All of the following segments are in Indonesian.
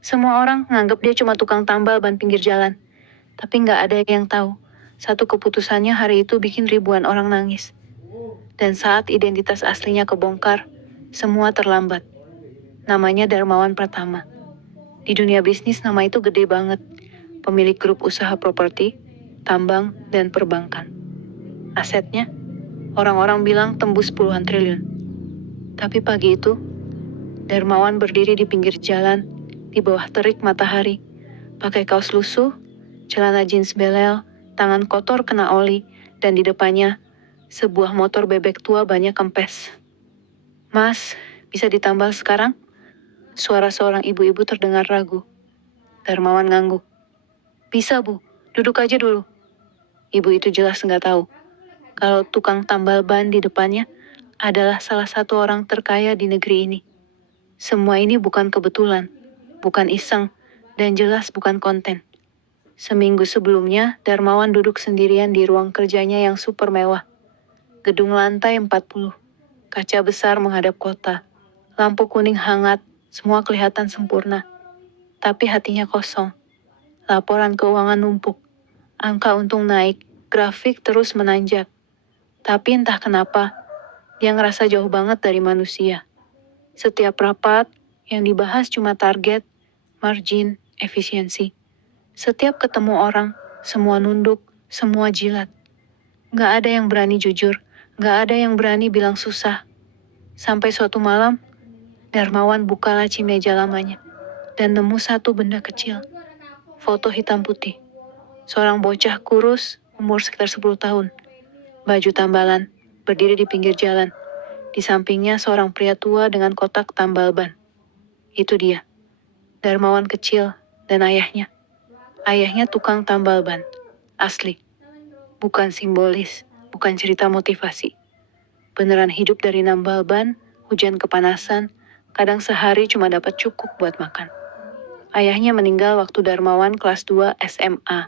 Semua orang nganggap dia cuma tukang tambal ban pinggir jalan. Tapi nggak ada yang tahu, satu keputusannya hari itu bikin ribuan orang nangis. Dan saat identitas aslinya kebongkar, semua terlambat. Namanya Darmawan Pratama. Di dunia bisnis nama itu gede banget. Pemilik grup usaha properti, tambang, dan perbankan. Asetnya, orang-orang bilang tembus puluhan triliun. Tapi pagi itu, Darmawan berdiri di pinggir jalan, di bawah terik matahari, pakai kaos lusuh, celana jeans belel, tangan kotor kena oli, dan di depannya, sebuah motor bebek tua banyak kempes. Mas, bisa ditambal sekarang? Suara seorang ibu-ibu terdengar ragu. Darmawan ngangguk. Bisa bu, duduk aja dulu. Ibu itu jelas nggak tahu kalau tukang tambal ban di depannya adalah salah satu orang terkaya di negeri ini. Semua ini bukan kebetulan, bukan iseng, dan jelas bukan konten. Seminggu sebelumnya, Darmawan duduk sendirian di ruang kerjanya yang super mewah. Gedung lantai 40, kaca besar menghadap kota, lampu kuning hangat, semua kelihatan sempurna. Tapi hatinya kosong. Laporan keuangan numpuk, angka untung naik, grafik terus menanjak. Tapi entah kenapa, dia ngerasa jauh banget dari manusia. Setiap rapat, yang dibahas cuma target, margin, efisiensi. Setiap ketemu orang, semua nunduk, semua jilat. Gak ada yang berani jujur, gak ada yang berani bilang susah. Sampai suatu malam, Darmawan buka laci meja lamanya dan nemu satu benda kecil. Foto hitam putih. Seorang bocah kurus, umur sekitar 10 tahun. Baju tambalan, berdiri di pinggir jalan. Di sampingnya seorang pria tua dengan kotak tambal ban. Itu dia, Darmawan kecil dan ayahnya. Ayahnya tukang tambal ban, asli. Bukan simbolis, bukan cerita motivasi. Beneran hidup dari nambal ban, hujan kepanasan, kadang sehari cuma dapat cukup buat makan. Ayahnya meninggal waktu Darmawan kelas 2 SMA.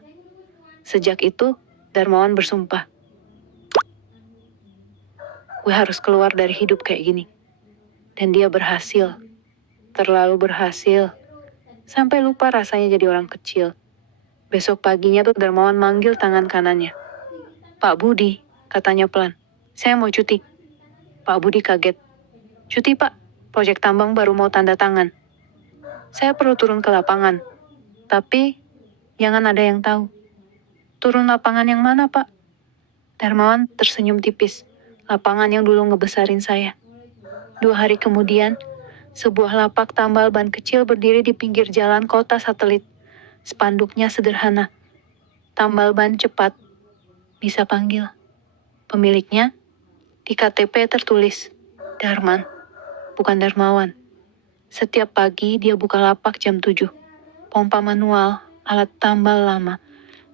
Sejak itu, Darmawan bersumpah. Gue harus keluar dari hidup kayak gini. Dan dia berhasil. Terlalu berhasil. Sampai lupa rasanya jadi orang kecil. Besok paginya tuh Darmawan manggil tangan kanannya. Pak Budi, katanya pelan. Saya mau cuti. Pak Budi kaget. Cuti pak, proyek tambang baru mau tanda tangan. Saya perlu turun ke lapangan. Tapi, jangan ada yang tahu. Turun lapangan yang mana pak? Darmawan tersenyum tipis. Lapangan yang dulu ngebesarin saya. 2 hari kemudian, sebuah lapak tambal ban kecil berdiri di pinggir jalan kota satelit. Spanduknya sederhana. Tambal ban cepat. Bisa panggil. Pemiliknya, di KTP tertulis, Darman, bukan Darmawan. Setiap pagi dia buka lapak jam 7. Pompa manual, alat tambal lama,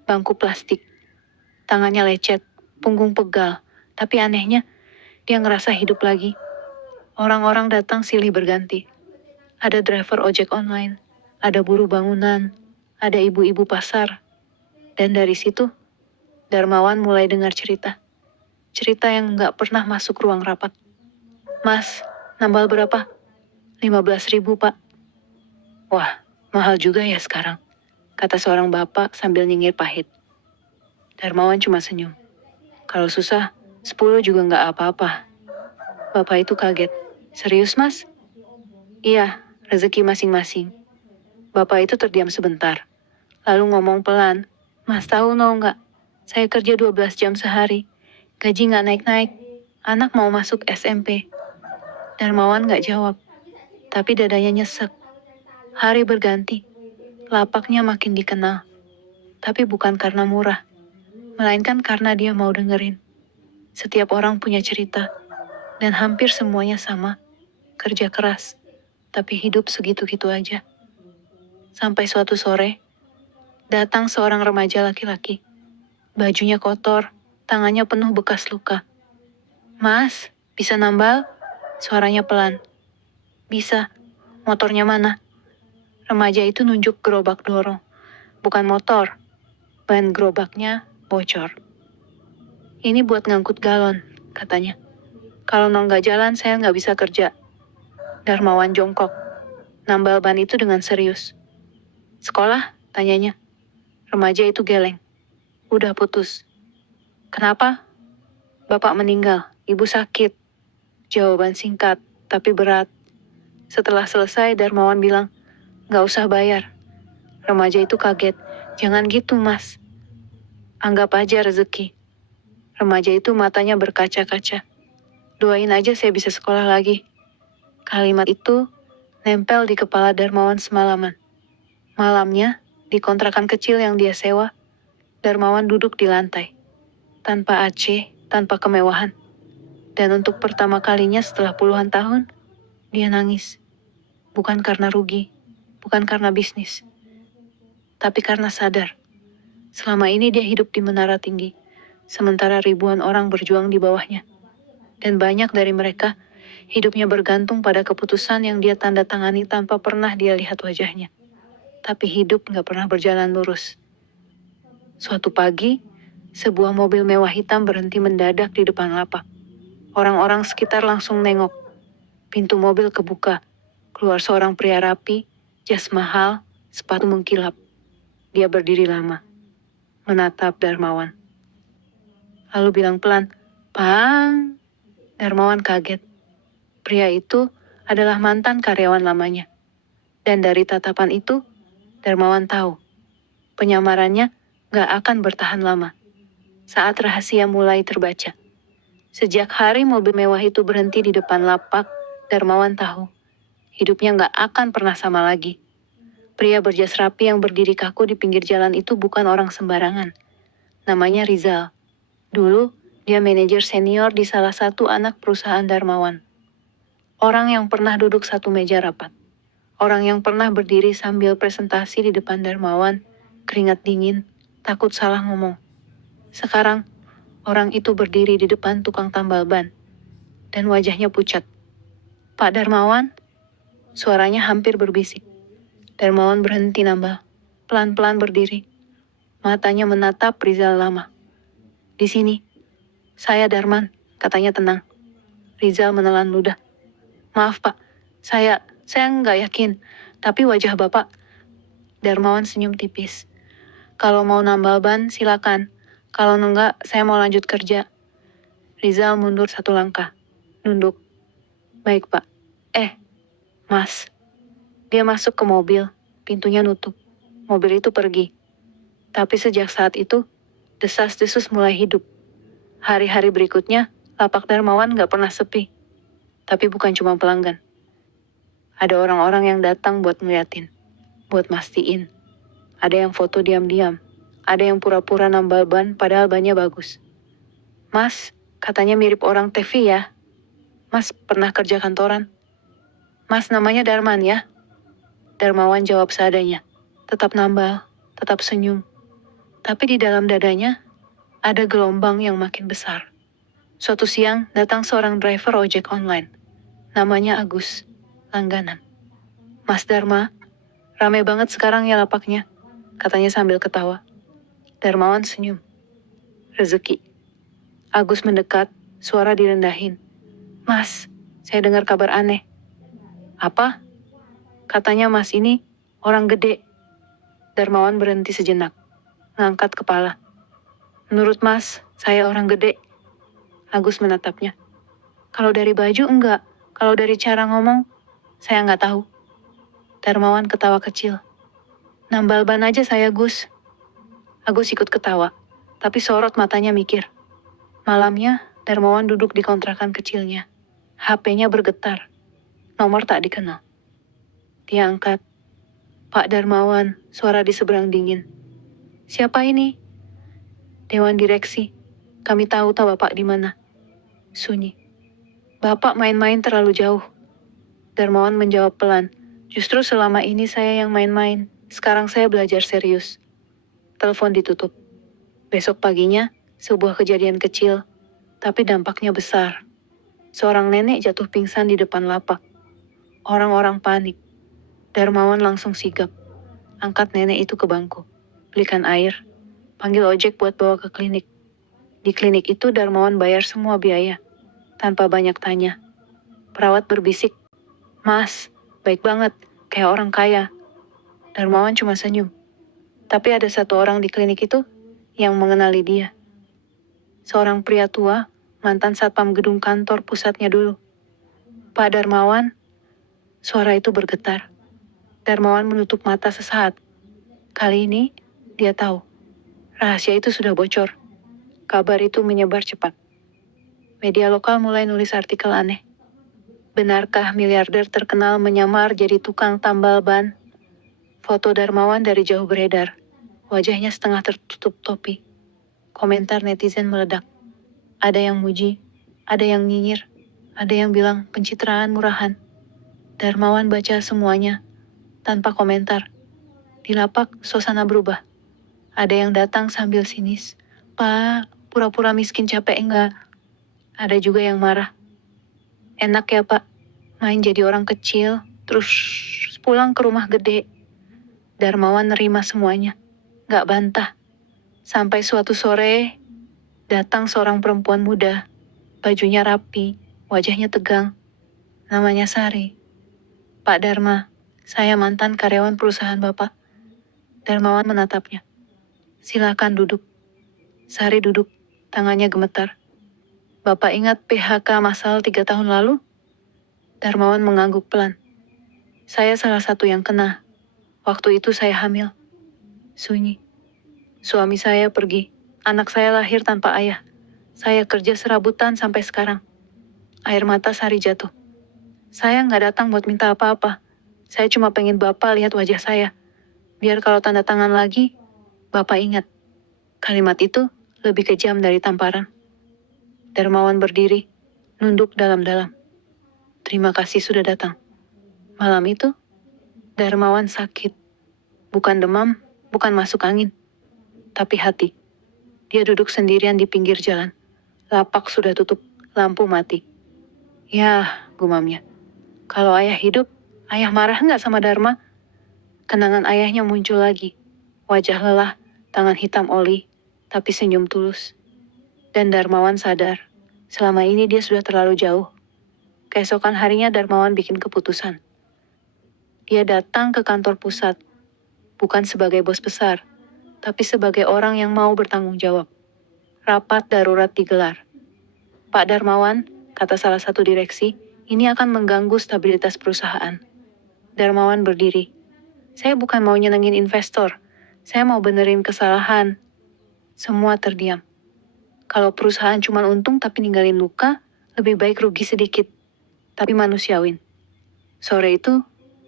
bangku plastik. Tangannya lecet, punggung pegal. Tapi anehnya, dia ngerasa hidup lagi. Orang-orang datang silih berganti. Ada driver ojek online, ada buruh bangunan, ada ibu-ibu pasar. Dan dari situ, Darmawan mulai dengar cerita. Cerita yang nggak pernah masuk ruang rapat. Mas, nambal berapa? 15.000 pak. Wah, mahal juga ya sekarang, kata seorang bapak sambil nyengir pahit. Darmawan cuma senyum. Kalau susah, 10 juga nggak apa-apa. Bapak itu kaget. Serius mas? Iya, rezeki masing-masing. Bapak itu terdiam sebentar. Lalu ngomong pelan. Mas tahu nggak? Saya kerja 12 jam sehari. Gaji nggak naik-naik. Anak mau masuk SMP. Darmawan nggak jawab. Tapi dadanya nyesek. Hari berganti. Lapaknya makin dikenal. Tapi bukan karena murah. Melainkan karena dia mau dengerin. Setiap orang punya cerita. Dan hampir semuanya sama. Kerja keras. Tapi hidup segitu-gitu aja. Sampai suatu sore, datang seorang remaja laki-laki. Bajunya kotor, tangannya penuh bekas luka. Mas, bisa nambal? Suaranya pelan. Bisa. Motornya mana? Remaja itu nunjuk gerobak dorong. Bukan motor. Ban gerobaknya bocor. Ini buat ngangkut galon, katanya. Kalau nggak jalan, saya nggak bisa kerja. Darmawan jongkok. Nambal ban itu dengan serius. Sekolah? Tanyanya. Remaja itu geleng. Udah putus. Kenapa? Bapak meninggal, ibu sakit. Jawaban singkat, tapi berat. Setelah selesai, Darmawan bilang, "Nggak usah bayar." Remaja itu kaget. "Jangan gitu, Mas. Anggap aja rezeki." Remaja itu matanya berkaca-kaca. "Doain aja saya bisa sekolah lagi." Kalimat itu nempel di kepala Darmawan semalaman. Malamnya, di kontrakan kecil yang dia sewa, Darmawan duduk di lantai. Tanpa AC, tanpa kemewahan. Dan untuk pertama kalinya setelah puluhan tahun, dia nangis. Bukan karena rugi, bukan karena bisnis, tapi karena sadar. Selama ini dia hidup di menara tinggi, sementara ribuan orang berjuang di bawahnya. Dan banyak dari mereka, hidupnya bergantung pada keputusan yang dia tanda tangani tanpa pernah dia lihat wajahnya. Tapi hidup nggak pernah berjalan lurus. Suatu pagi, sebuah mobil mewah hitam berhenti mendadak di depan lapak. Orang-orang sekitar langsung nengok. Pintu mobil kebuka. Keluar seorang pria rapi, jas mahal, sepatu mengkilap. Dia berdiri lama, menatap Darmawan. Lalu bilang pelan, "Bang." Darmawan kaget. Pria itu adalah mantan karyawan lamanya. Dan dari tatapan itu, Darmawan tahu, penyamarannya gak akan bertahan lama. Saat rahasia mulai terbaca. Sejak hari mobil mewah itu berhenti di depan lapak, Darmawan tahu, hidupnya gak akan pernah sama lagi. Pria berjas rapi yang berdiri kaku di pinggir jalan itu bukan orang sembarangan. Namanya Rizal. Dulu, dia manajer senior di salah satu anak perusahaan Darmawan. Orang yang pernah duduk satu meja rapat. Orang yang pernah berdiri sambil presentasi di depan Darmawan, keringat dingin, takut salah ngomong. Sekarang, orang itu berdiri di depan tukang tambal ban, dan wajahnya pucat. "Pak Darmawan?" Suaranya hampir berbisik. Darmawan berhenti nambal, pelan-pelan berdiri. Matanya menatap Rizal lama. "Di sini, saya Darman," katanya tenang. Rizal menelan ludah. "Maaf Pak, saya nggak yakin, tapi wajah Bapak." Darmawan senyum tipis. "Kalau mau nambal ban, silakan. Kalau enggak, saya mau lanjut kerja." Rizal mundur satu langkah, nunduk. "Baik Pak. Mas." Dia masuk ke mobil, pintunya nutup. Mobil itu pergi. Tapi sejak saat itu, desas-desus mulai hidup. Hari-hari berikutnya, lapak Darmawan gak pernah sepi. Tapi bukan cuma pelanggan. Ada orang-orang yang datang buat ngeliatin, buat mastiin. Ada yang foto diam-diam. Ada yang pura-pura nambal ban padahal bannya bagus. "Mas, katanya mirip orang TV ya. Mas pernah kerja kantoran?" "Mas namanya Darman ya?" Darmawan jawab seadanya. Tetap nambal, tetap senyum. Tapi di dalam dadanya, ada gelombang yang makin besar. Suatu siang, datang seorang driver ojek online. Namanya Agus, langganan. "Mas Darma, rame banget sekarang ya lapaknya," katanya sambil ketawa. Darmawan senyum. "Rezeki." Agus mendekat, suara direndahin. "Mas, saya dengar kabar aneh." "Apa?" "Katanya Mas ini orang gede." Darmawan berhenti sejenak, ngangkat kepala. "Menurut Mas, saya orang gede." Agus menatapnya. "Kalau dari baju enggak, kalau dari cara ngomong, saya nggak tahu." Darmawan ketawa kecil. "Nambal ban aja saya, Gus." Agus ikut ketawa, tapi sorot matanya mikir. Malamnya, Darmawan duduk di kontrakan kecilnya. HP-nya bergetar. Nomor tak dikenal. Dia angkat. "Pak Darmawan," suara di seberang dingin. "Siapa ini?" "Dewan direksi. Kami tahu Bapak di mana." Sunyi. "Bapak main-main terlalu jauh." Darmawan menjawab pelan. "Justru selama ini saya yang main-main. Sekarang saya belajar serius." Telepon ditutup. Besok paginya, sebuah kejadian kecil, tapi dampaknya besar. Seorang nenek jatuh pingsan di depan lapak. Orang-orang panik. Darmawan langsung sigap. Angkat nenek itu ke bangku. Belikan air. Panggil ojek buat bawa ke klinik. Di klinik itu Darmawan bayar semua biaya. Tanpa banyak tanya. Perawat berbisik. "Mas, baik banget. Kayak orang kaya." Darmawan cuma senyum. Tapi ada satu orang di klinik itu yang mengenali dia. Seorang pria tua, mantan satpam gedung kantor pusatnya dulu. Pak Darmawan, suara itu bergetar. Darmawan menutup mata sesaat. Kali ini, dia tahu. Rahasia itu sudah bocor. Kabar itu menyebar cepat. Media lokal mulai nulis artikel aneh. Benarkah miliarder terkenal menyamar jadi tukang tambal ban? Foto Darmawan dari jauh beredar. Wajahnya setengah tertutup topi. Komentar netizen meledak. Ada yang muji, ada yang nyinyir, ada yang bilang pencitraan murahan. Darmawan baca semuanya, tanpa komentar. Di lapak, suasana berubah. Ada yang datang sambil sinis. Pak, pura-pura miskin capek enggak? Ada juga yang marah. Enak ya Pak, main jadi orang kecil, terus pulang ke rumah gede. Darmawan nerima semuanya, gak bantah. Sampai suatu sore, datang seorang perempuan muda. Bajunya rapi, wajahnya tegang. Namanya Sari. Pak Darma, saya mantan karyawan perusahaan Bapak. Darmawan menatapnya. Silakan duduk. Sari duduk, tangannya gemetar. Bapak ingat PHK massal 3 tahun lalu? Darmawan mengangguk pelan. Saya salah satu yang kena. Waktu itu saya hamil. Sunyi. Suami saya pergi. Anak saya lahir tanpa ayah. Saya kerja serabutan sampai sekarang. Air mata Sari jatuh. Saya nggak datang buat minta apa-apa. Saya cuma pengen Bapak lihat wajah saya. Biar kalau tanda tangan lagi, Bapak ingat. Kalimat itu lebih kejam dari tamparan. Darmawan berdiri, nunduk dalam-dalam. Terima kasih sudah datang. Malam itu, Darmawan sakit. Bukan demam, bukan masuk angin. Tapi hati. Dia duduk sendirian di pinggir jalan. Lapak sudah tutup, lampu mati. Ya, gumamnya. Kalau ayah hidup, ayah marah nggak sama Darma? Kenangan ayahnya muncul lagi. Wajah lelah, tangan hitam oli, tapi senyum tulus. Dan Darmawan sadar, selama ini dia sudah terlalu jauh. Keesokan harinya Darmawan bikin keputusan. Dia datang ke kantor pusat, bukan sebagai bos besar, tapi sebagai orang yang mau bertanggung jawab. Rapat darurat digelar. Pak Darmawan, kata salah satu direksi, ini akan mengganggu stabilitas perusahaan. Darmawan berdiri. Saya bukan mau nyenengin investor, saya mau benerin kesalahan. Semua terdiam. Kalau perusahaan cuma untung tapi ninggalin luka, lebih baik rugi sedikit, tapi manusiawin. Sore itu,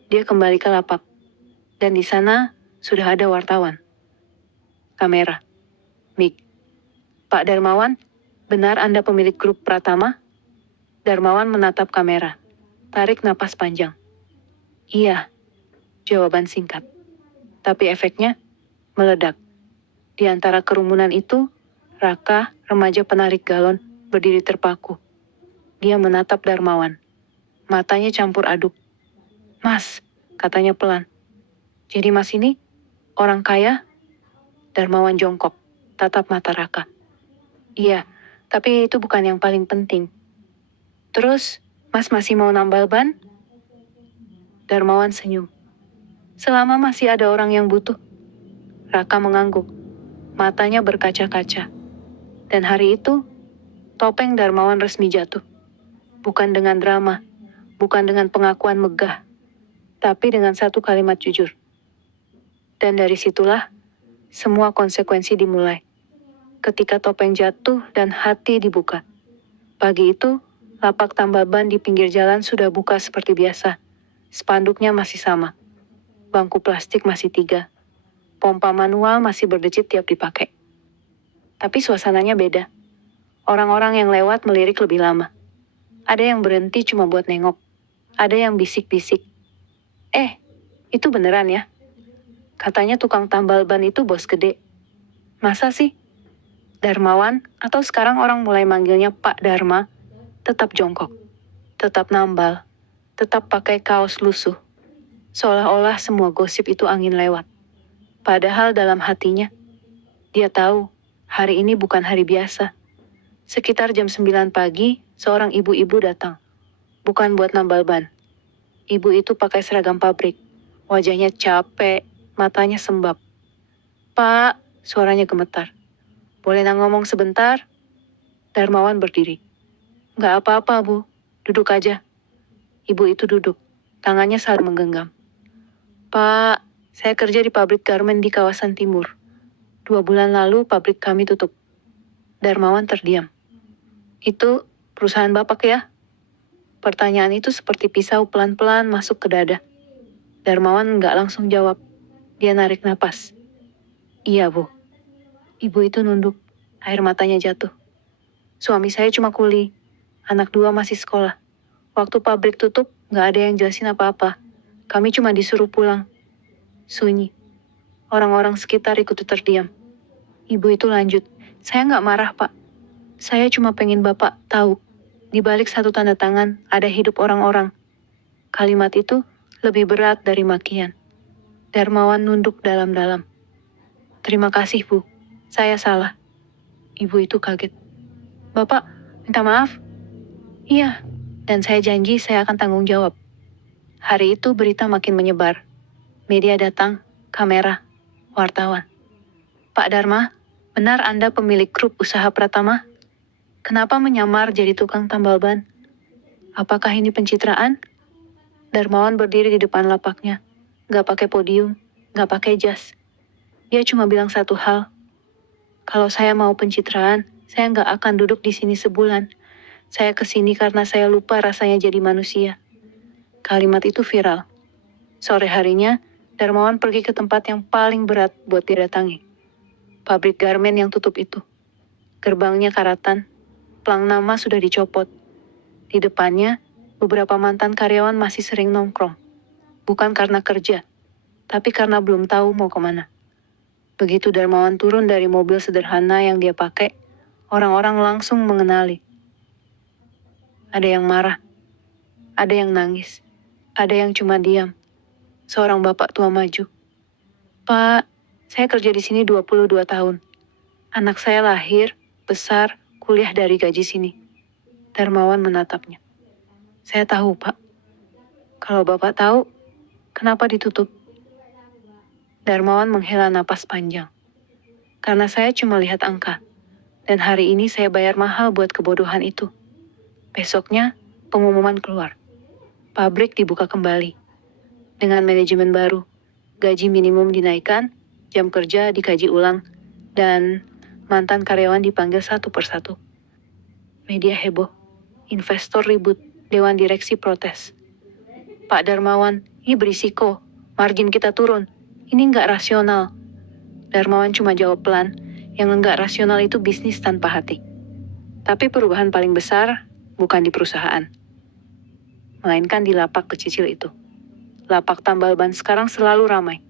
dia kembali ke lapak. Dan di sana, sudah ada wartawan. Kamera. Mik. Pak Darmawan, benar Anda pemilik grup Pratama? Darmawan menatap kamera. Tarik napas panjang. Iya. Jawaban singkat. Tapi efeknya, meledak. Di antara kerumunan itu, Raka, remaja penarik galon, berdiri terpaku. Dia menatap Darmawan. Matanya campur aduk. Mas, katanya pelan. Jadi mas ini, orang kaya? Darmawan jongkok, tatap mata Raka. Iya, tapi itu bukan yang paling penting. Terus, mas masih mau nambal ban? Darmawan senyum. Selama masih ada orang yang butuh. Raka mengangguk. Matanya berkaca-kaca. Dan hari itu, topeng Darmawan resmi jatuh. Bukan dengan drama, bukan dengan pengakuan megah, tapi dengan satu kalimat jujur. Dan dari situlah, semua konsekuensi dimulai. Ketika topeng jatuh dan hati dibuka. Pagi itu, lapak tambal ban di pinggir jalan sudah buka seperti biasa. Spanduknya masih sama. Bangku plastik masih 3. Pompa manual masih berdecit tiap dipakai. Tapi suasananya beda. Orang-orang yang lewat melirik lebih lama. Ada yang berhenti cuma buat nengok. Ada yang bisik-bisik. Itu beneran ya? Katanya tukang tambal ban itu bos gede. Masa sih? Darmawan, atau sekarang orang mulai manggilnya Pak Darma, tetap jongkok. Tetap nambal. Tetap pakai kaos lusuh. Seolah-olah semua gosip itu angin lewat. Padahal dalam hatinya, dia tahu hari ini bukan hari biasa. Sekitar jam 9 pagi, seorang ibu-ibu datang. Bukan buat nambal ban. Ibu itu pakai seragam pabrik. Wajahnya capek, matanya sembab. Pak, suaranya gemetar. Boleh ngomong sebentar? Darmawan berdiri. Nggak apa-apa, Bu. Duduk aja. Ibu itu duduk. Tangannya saling menggenggam. Pak, saya kerja di pabrik garmen di kawasan timur. 2 bulan lalu pabrik kami tutup. Darmawan terdiam. Itu perusahaan Bapak ya? Pertanyaan itu seperti pisau pelan-pelan masuk ke dada. Darmawan nggak langsung jawab. Dia narik napas. Iya, Bu. Ibu itu nunduk. Air matanya jatuh. Suami saya cuma kuli. Anak 2 masih sekolah. Waktu pabrik tutup, nggak ada yang jelasin apa-apa. Kami cuma disuruh pulang. Sunyi. Orang-orang sekitar ikut terdiam. Ibu itu lanjut. Saya nggak marah, Pak. Saya cuma pengen Bapak tahu. Di balik satu tanda tangan, ada hidup orang-orang. Kalimat itu lebih berat dari makian. Darmawan nunduk dalam-dalam. Terima kasih, Bu. Saya salah. Ibu itu kaget. Bapak, minta maaf? Iya, dan saya janji saya akan tanggung jawab. Hari itu berita makin menyebar. Media datang, kamera, wartawan. Pak Dharma, benar Anda pemilik grup usaha Pratama? Kenapa menyamar jadi tukang tambal ban? Apakah ini pencitraan? Darmawan berdiri di depan lapaknya. Gak pakai podium, gak pakai jas. Dia cuma bilang satu hal. Kalau saya mau pencitraan, saya gak akan duduk di sini sebulan. Saya kesini karena saya lupa rasanya jadi manusia. Kalimat itu viral. Sore harinya, Darmawan pergi ke tempat yang paling berat buat didatangi. Pabrik garmen yang tutup itu. Gerbangnya karatan, pelang nama sudah dicopot. Di depannya, beberapa mantan karyawan masih sering nongkrong. Bukan karena kerja, tapi karena belum tahu mau kemana. Begitu Darmawan turun dari mobil sederhana yang dia pakai, orang-orang langsung mengenali. Ada yang marah, ada yang nangis, ada yang cuma diam. Seorang bapak tua maju. Pak, saya kerja di sini 22 tahun. Anak saya lahir, besar, kuliah dari gaji sini. Darmawan menatapnya. Saya tahu, Pak. Kalau Bapak tahu, kenapa ditutup? Darmawan menghela napas panjang. Karena saya cuma lihat angka. Dan hari ini saya bayar mahal buat kebodohan itu. Besoknya, pengumuman keluar. Pabrik dibuka kembali. Dengan manajemen baru, gaji minimum dinaikkan, jam kerja dikaji ulang, dan mantan karyawan dipanggil satu persatu. Media heboh, investor ribut, dewan direksi protes. Pak Darmawan, ini berisiko, margin kita turun, ini nggak rasional. Darmawan cuma jawab pelan, yang nggak rasional itu bisnis tanpa hati. Tapi perubahan paling besar bukan di perusahaan, melainkan di lapak kecil itu. Lapak tambal ban sekarang selalu ramai,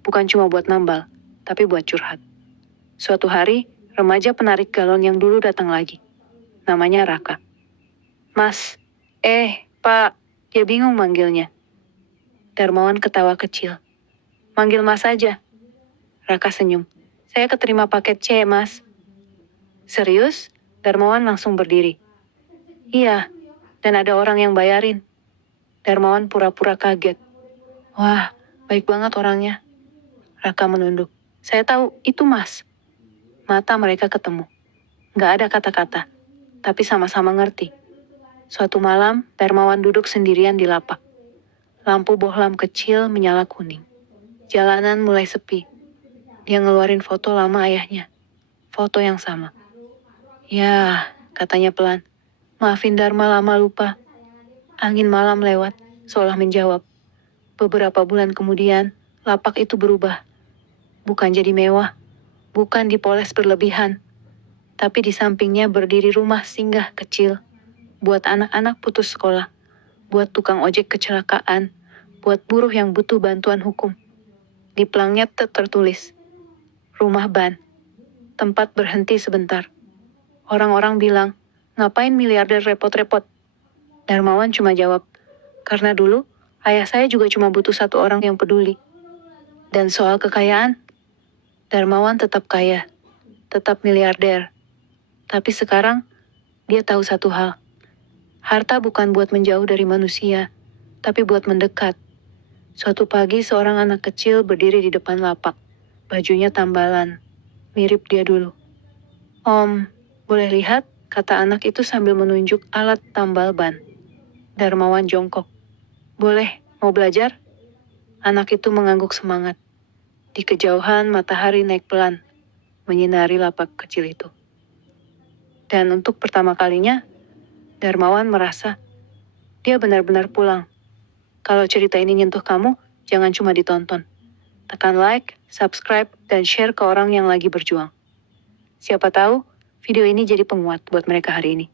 bukan cuma buat nambal, tapi buat curhat. Suatu hari, remaja penarik galon yang dulu datang lagi. Namanya Raka. Mas, Pak, dia bingung manggilnya. Darmawan ketawa kecil. Manggil Mas aja. Raka senyum. Saya keterima paket C, Mas. Serius? Darmawan langsung berdiri. Iya, dan ada orang yang bayarin. Darmawan pura-pura kaget. Wah, baik banget orangnya. Raka menunduk. Saya tahu, itu Mas. Mata mereka ketemu. Nggak ada kata-kata, tapi sama-sama ngerti. Suatu malam, Darmawan duduk sendirian di lapak. Lampu bohlam kecil menyala kuning. Jalanan mulai sepi. Dia ngeluarin foto lama ayahnya. Foto yang sama. Ya, katanya pelan. Maafin Dharma lama lupa. Angin malam lewat, seolah menjawab. Beberapa bulan kemudian, lapak itu berubah. Bukan jadi mewah, bukan dipoles berlebihan, tapi di sampingnya berdiri rumah singgah kecil, buat anak-anak putus sekolah, buat tukang ojek kecelakaan, buat buruh yang butuh bantuan hukum. Di pelangnya tertulis, rumah ban, tempat berhenti sebentar. Orang-orang bilang, ngapain miliarder repot-repot? Darmawan cuma jawab, karena dulu ayah saya juga cuma butuh satu orang yang peduli. Dan soal kekayaan, Darmawan tetap kaya, tetap miliarder. Tapi sekarang, dia tahu satu hal. Harta bukan buat menjauh dari manusia, tapi buat mendekat. Suatu pagi seorang anak kecil berdiri di depan lapak. Bajunya tambalan, mirip dia dulu. Om, boleh lihat? Kata anak itu sambil menunjuk alat tambal ban. Darmawan jongkok. Boleh, mau belajar? Anak itu mengangguk semangat. Di kejauhan matahari naik pelan, menyinari lapak kecil itu. Dan untuk pertama kalinya, Darmawan merasa dia benar-benar pulang. Kalau cerita ini nyentuh kamu, jangan cuma ditonton. Tekan like, subscribe, dan share ke orang yang lagi berjuang. Siapa tahu, video ini jadi penguat buat mereka hari ini.